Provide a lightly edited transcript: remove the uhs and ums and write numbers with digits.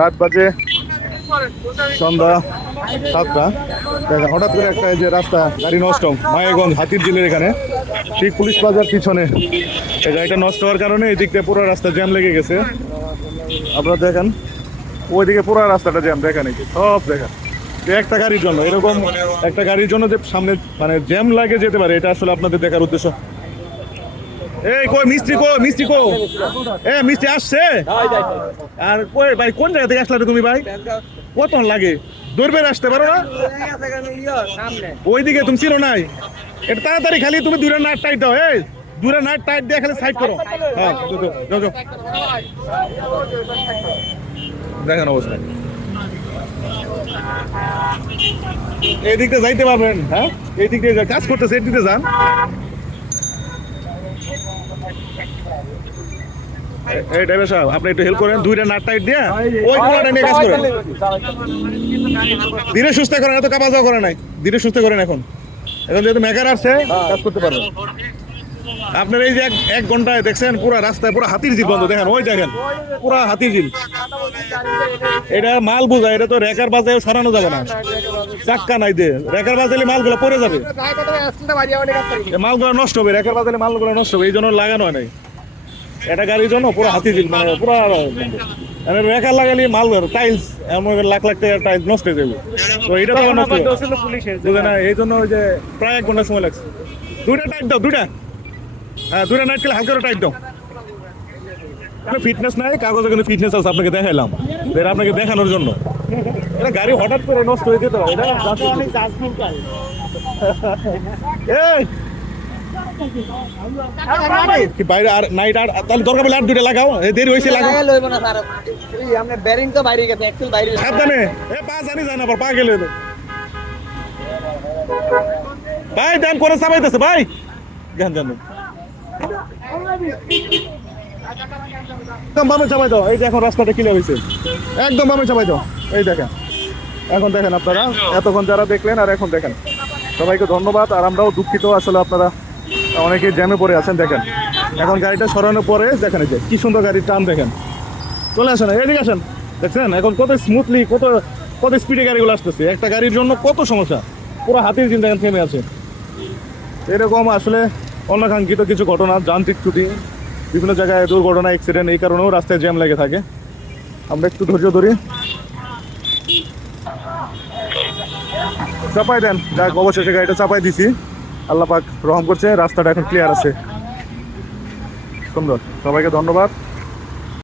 রাত বাজে সন্ধ্যা 7টা। দেখেন হঠাৎ করে একটা এই যে রাস্তা গাড়ি নষ্ট, মায়াগঞ্জ হাতির ঝিলের এখানে ঠিক পুলিশ প্লাজার পিছনে এই গাড়িটা নষ্ট হওয়ার কারণে এই দিক দিয়ে পুরো রাস্তা জ্যাম লেগে গেছে। আপনারা দেখেন ওইদিকে পুরো রাস্তাটা জ্যাম, দেখেন এই যে সব দেখেন একটা গাড়ির জন্য, এরকম একটা গাড়ির জন্য যে সামনে মানে জ্যাম লাগে যেতে পারে, এটা আসলে আপনাদের দেখার উদ্দেশ্য। এই কই মিস্ত্রি, মিস্ত্রি মিস্ত্রি আসছে? আর কই ভাই, কোন জায়গা থেকে আসলে তুমি ভাই? কত লাগে দূরবের আসতে পারো না? ওইদিকে তুমি ছিল নাই, এটা তাড়াতাড়ি খালি তুমি দূরে নাট টাইট দাও, এই দূরে নাট টাইট দিয়ে খালি সাইড করো। হ্যাঁ দেখেন অবস্থা, এই দিক দিয়ে যাইতে পারবেন? হ্যাঁ এই দিক দিয়ে কাজ করতেছে, এই দিকে যান। এই ড্রাইভার সাহেব আপনি একটু হেল্প করেন, দুইটা নাট টাইট দিয়ে ওই কোণাটা নিয়ে কাজ করেন, ধীরে সুস্থ করেন, এত কাপা যাওয়া করে নাই, ধীরে সুস্থ করেন। এখন যেহেতু মেকার আসছে কাজ করতে পারবেন। আপনার এই যে এক ঘন্টায় দেখছেন পুরো রাস্তায় পুরো হাতির ঝিল বন্ধ, দেখেন ওই দেখেন পুরো হাতির ঝিল। এটা মাল বোঝা, এটা তো রেকার বাজায় সরানো যাবে না, চাক্কা নাই দিয়ে রেকার বাজালে মালগুলো পড়ে যাবে, মালগুলো নষ্ট হবে, রেকার বাজালে মালগুলো নষ্ট হবে, এই জন্য লাগানো হয় নাই। এটা গাড়ির জন্য পুরো হাতি ঝিল, মানে পুরো রেকার লাগালে মাল টাইলস এমন লাখ লাখ টাকার টাইলস নষ্ট হয়ে যাবে, তো এটা তো নষ্ট বুঝে না, এই জন্য ওই যে প্রায় 1 ঘন্টা সময় লাগছে। দুইটা টাইট দাও, দুইটা, হ্যাঁ দুইটা নাইট খেলে হালকা টাইট দাও। ফিটনেস নাই, কাগজে কিন্তু ফিটনেস আছে, আপনাকে দেখাইলাম, এটা আপনাকে দেখানোর জন্য। এটা গাড়ি হঠাৎ করে নষ্ট হয়ে যেতে পারে, বাইরে আর নাইট আর তাহলে দরকার পড়লে আর দুইটা লাগাও, দেরি হয়েছে লাগাও। সাবধানে, পা জানি যায় না, পা গেলে ভাই দাম করে চাপাইতেছে ভাই, জ্ঞান জানো একদম বামে চাপাই দাও। এই যে এখন রাস্তাটা ক্লিয়ার হয়েছে, একদম বামে চাপাই দাও। এই দেখেন, এখন দেখেন আপনারা এতক্ষণ যারা দেখলেন আর এখন দেখেন, সবাইকে ধন্যবাদ। আর আমরাও দুঃখিত, আসলে আপনারা অনেকেই জ্যামে পড়ে আছেন। দেখেন এখন গাড়িটা সরানোর পরে দেখেন এই যে কি সুন্দর গাড়ির টান, দেখেন চলে আসেন, এদিকে আসেন, দেখছেন এখন কত স্মুথলি কত স্পিডে গাড়িগুলো আসতেছে। একটা গাড়ির জন্য কত সমস্যা, পুরো হাতির ঝিল দেখেন থেমে আছে। এরকম আসলে অনাকাঙ্ক্ষিত কিছু ঘটনা, যান্ত্রিক ত্রুটি, বিভিন্ন জায়গায় দুর্ঘটনা, অ্যাক্সিডেন্ট, এই কারণেও রাস্তায় জ্যাম লেগে থাকে। আমরা একটু ধৈর্য ধরি, চাপাই দেন। যাক অবশেষে গাড়িটা চাপাই দিছি, আল্লাহ পাক রহম করছে, রাস্তাটা এখন ক্লিয়ার আছে, সুন্দর। সবাইকে ধন্যবাদ।